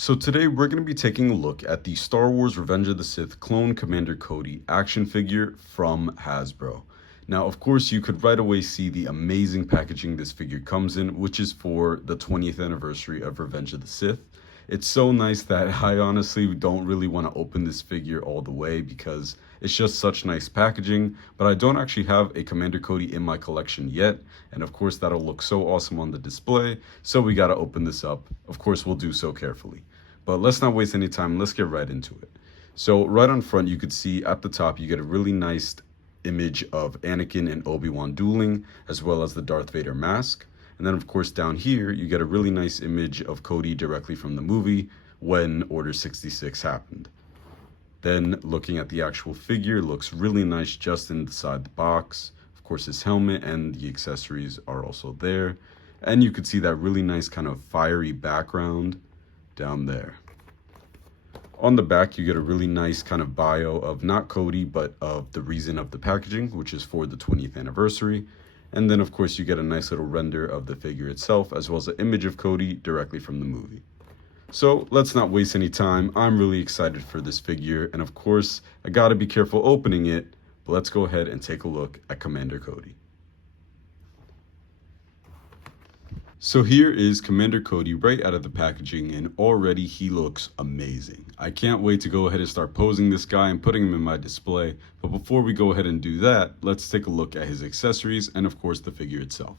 So today we're going to be taking a look at the Star Wars Revenge of the Sith Clone Commander Cody action figure from Hasbro. Now, of course, you could right away see the amazing packaging this figure comes in, which is for the 20th anniversary of Revenge of the Sith. It's so nice that I honestly don't really want to open this figure all the way because it's just such nice packaging, but I don't actually have a Commander Cody in my collection yet, and of course that'll look so awesome on the display, so we gotta open this up. Of course, we'll do so carefully. But let's not waste any time, let's get right into it. So right on front, you could see at the top, you get a really nice image of Anakin and Obi-Wan dueling, as well as the Darth Vader mask. And then of course down here, you get a really nice image of Cody directly from the movie when Order 66 happened. Then looking at the actual figure, looks really nice just inside the box. Of course his helmet and the accessories are also there. And you could see that really nice kind of fiery background down there. On the back, you get a really nice kind of bio of not Cody, but of the reason of the packaging, which is for the 20th anniversary. And then, of course, you get a nice little render of the figure itself, as well as an image of Cody directly from the movie. So let's not waste any time. I'm really excited for this figure. And of course, I gotta be careful opening it, but let's go ahead and take a look at Commander Cody. So here is Commander Cody right out of the packaging, and already he looks amazing. I can't wait to go ahead and start posing this guy and putting him in my display. But before we go ahead and do that, let's take a look at his accessories and of course the figure itself.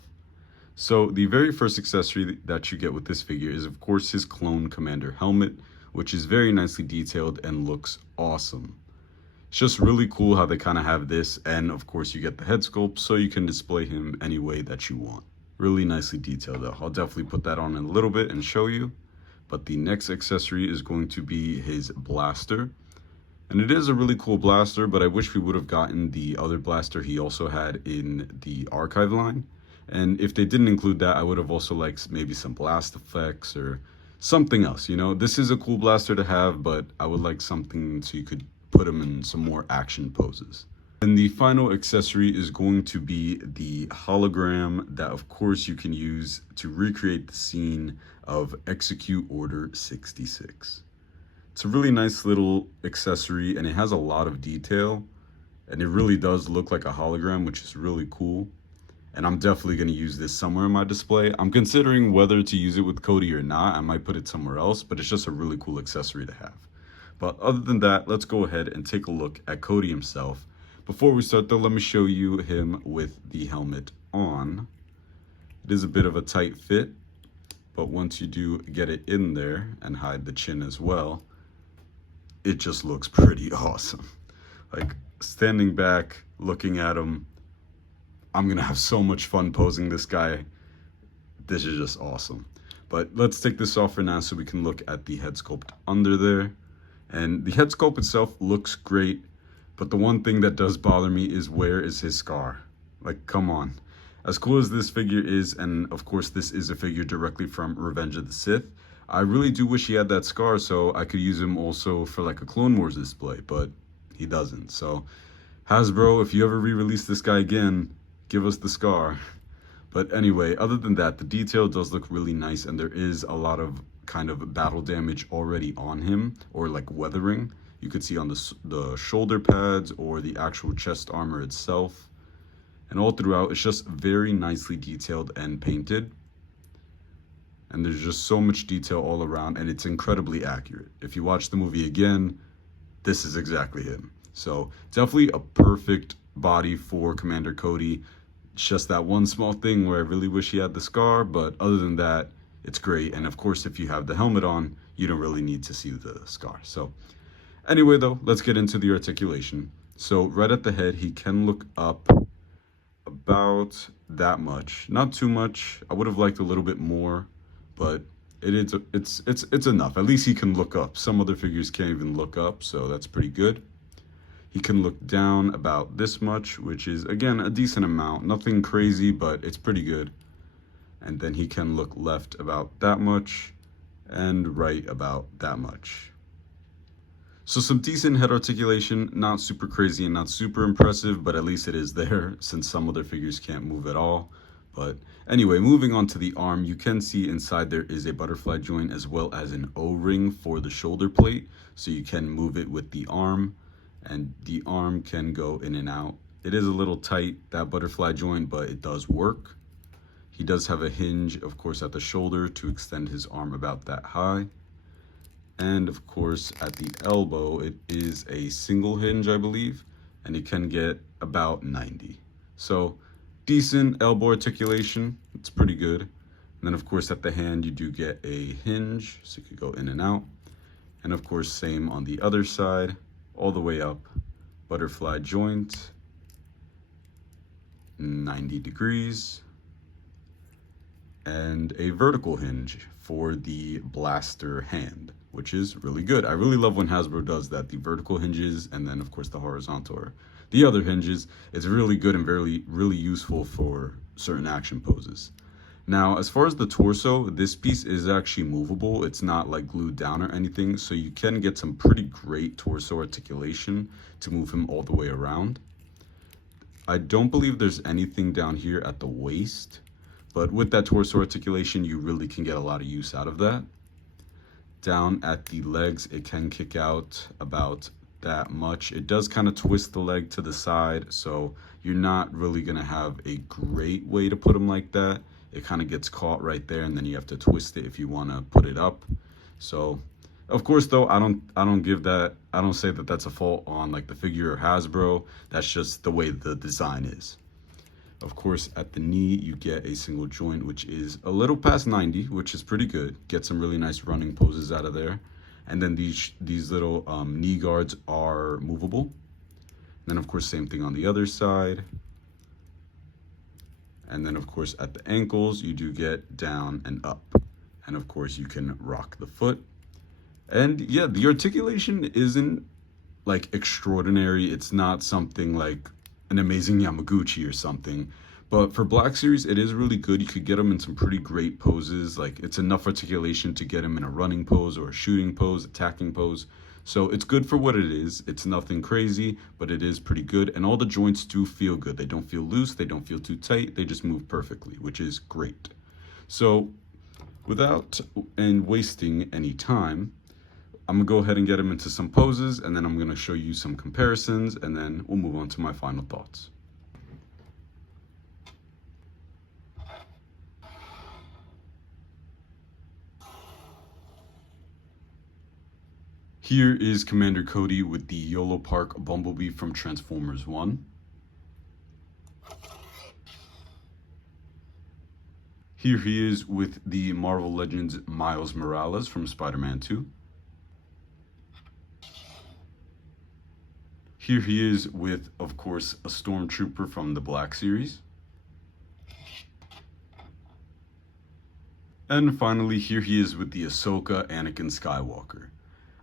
So the very first accessory that you get with this figure is of course his Clone Commander helmet, which is very nicely detailed and looks awesome. It's just really cool how they kind of have this, and of course you get the head sculpt so you can display him any way that you want. Really nicely detailed though. I'll definitely put that on in a little bit and show you. But the next accessory is going to be his blaster. And it is a really cool blaster, but I wish we would have gotten the other blaster he also had in the archive line. And if they didn't include that, I would have also liked maybe some blast effects or something else. You know, this is a cool blaster to have, but I would like something so you could put him in some more action poses. And the final accessory is going to be the hologram that of course you can use to recreate the scene of Execute Order 66. It's a really nice little accessory and it has a lot of detail and it really does look like a hologram, which is really cool. And I'm definitely going to use this somewhere in my display. I'm considering whether to use it with Cody or not. I might put it somewhere else, but it's just a really cool accessory to have. But other than that, let's go ahead and take a look at Cody himself. Before we start though, let me show you him with the helmet on. It is a bit of a tight fit, but once you do get it in there and hide the chin as well, it just looks pretty awesome. Like standing back, looking at him, I'm gonna have so much fun posing this guy. This is just awesome. But let's take this off for now so we can look at the head sculpt under there. And the head sculpt itself looks great. But the one thing that does bother me is where is his scar? Like, come on. As cool as this figure is, and of course this is a figure directly from Revenge of the Sith, I really do wish he had that scar so I could use him also for like a Clone Wars display, but he doesn't. So Hasbro, if you ever re-release this guy again, give us the scar. But anyway, other than that, the detail does look really nice and there is a lot of kind of battle damage already on him, or like weathering. You could see on the shoulder pads or the actual chest armor itself. And all throughout, it's just very nicely detailed and painted. And there's just so much detail all around and it's incredibly accurate. If you watch the movie again, this is exactly him. So definitely a perfect body for Commander Cody. It's just that one small thing where I really wish he had the scar, but other than that, it's great. And of course, if you have the helmet on, you don't really need to see the scar. So anyway, though, let's get into the articulation. So right at the head, he can look up about that much. Not too much. I would have liked a little bit more, but it's enough. At least he can look up. Some other figures can't even look up, so that's pretty good. He can look down about this much, which is, again, a decent amount. Nothing crazy, but it's pretty good. And then he can look left about that much and right about that much. So some decent head articulation, not super crazy and not super impressive, but at least it is there since some other figures can't move at all. But anyway, moving on to the arm, you can see inside there is a butterfly joint as well as an O-ring for the shoulder plate. So you can move it with the arm, and the arm can go in and out. It is a little tight, that butterfly joint, but it does work. He does have a hinge, of course, at the shoulder to extend his arm about that high. And of course, at the elbow, it is a single hinge, I believe, and it can get about 90. So decent elbow articulation, it's pretty good. And then of course, at the hand, you do get a hinge, so you could go in and out. And of course, same on the other side, all the way up, butterfly joint, 90 degrees. And a vertical hinge for the blaster hand, which is really good. I really love when Hasbro does that, the vertical hinges and then of course the horizontal or the other hinges. It's really good and really useful for certain action poses. Now, as far as the torso, this piece is actually movable. It's not like glued down or anything, so you can get some pretty great torso articulation to move him all the way around. I don't believe there's anything down here at the waist, but with that torso articulation, you really can get a lot of use out of that. Down at the legs, it can kick out about that much. It does kind of twist the leg to the side, so you're not really gonna have a great way to put them like that. It kind of gets caught right there, and then you have to twist it if you want to put it up. So, of course, though, I don't say that that's a fault on like the figure or Hasbro. That's just the way the design is. Of course, at the knee, you get a single joint, which is a little past 90, which is pretty good. Get some really nice running poses out of there. And then these little knee guards are movable. And then, of course, same thing on the other side. And then, of course, at the ankles, you do get down and up. And, of course, you can rock the foot. And, yeah, the articulation isn't, like, extraordinary. It's not something like an amazing Yamaguchi or something, but for Black Series, it is really good. You could get him in some pretty great poses. Like, it's enough articulation to get him in a running pose or a shooting pose, attacking pose. So it's good for what it is. It's nothing crazy, but it is pretty good. And all the joints do feel good. They don't feel loose. They don't feel too tight. They just move perfectly, which is great. So without wasting any time, I'm gonna go ahead and get him into some poses, and then I'm gonna show you some comparisons, and then we'll move on to my final thoughts. Here is Commander Cody with the YOLO Park Bumblebee from Transformers 1. Here he is with the Marvel Legends Miles Morales from Spider-Man 2. Here he is with, of course, a Stormtrooper from the Black Series. And finally, here he is with the Ahsoka Anakin Skywalker.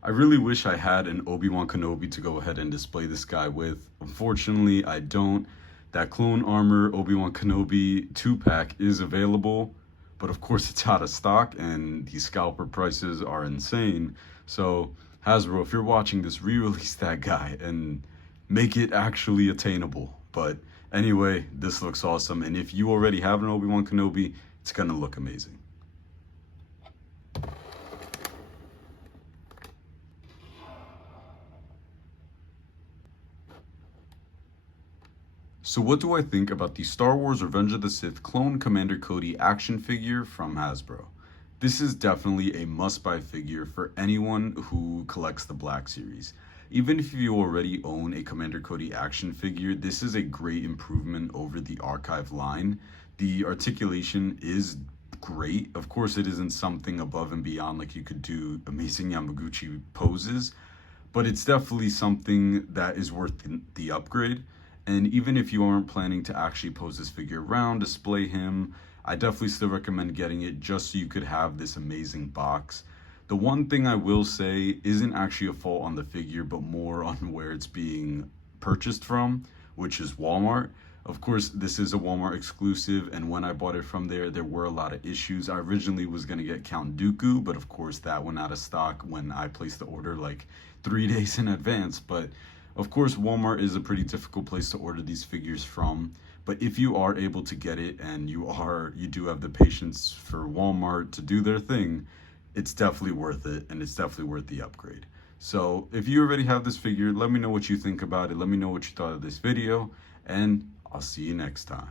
I really wish I had an Obi-Wan Kenobi to go ahead and display this guy with. Unfortunately, I don't. That Clone Armor Obi-Wan Kenobi 2-pack is available, but of course it's out of stock and the scalper prices are insane. So Hasbro, if you're watching this, re-release that guy and make it actually attainable. But anyway, this looks awesome, and if you already have an Obi-Wan Kenobi, it's gonna look amazing. So what do I think about the Star Wars Revenge of the Sith Clone Commander Cody action figure from Hasbro? This is definitely a must-buy figure for anyone who collects the Black Series. Even if you already own a Commander Cody action figure, this is a great improvement over the archive line. The articulation is great. Of course, it isn't something above and beyond like you could do amazing Yamaguchi poses, but it's definitely something that is worth the upgrade. And even if you aren't planning to actually pose this figure around, display him, I definitely still recommend getting it just so you could have this amazing box. The one thing I will say isn't actually a fault on the figure, but more on where it's being purchased from, which is Walmart. Of course, this is a Walmart exclusive, and when I bought it from there, there were a lot of issues. I originally was going to get Count Dooku, but of course that went out of stock when I placed the order like 3 days in advance. But of course, Walmart is a pretty difficult place to order these figures from. But if you are able to get it and you do have the patience for Walmart to do their thing, it's definitely worth it, and it's definitely worth the upgrade. So if you already have this figure, let me know what you think about it. Let me know what you thought of this video, and I'll see you next time.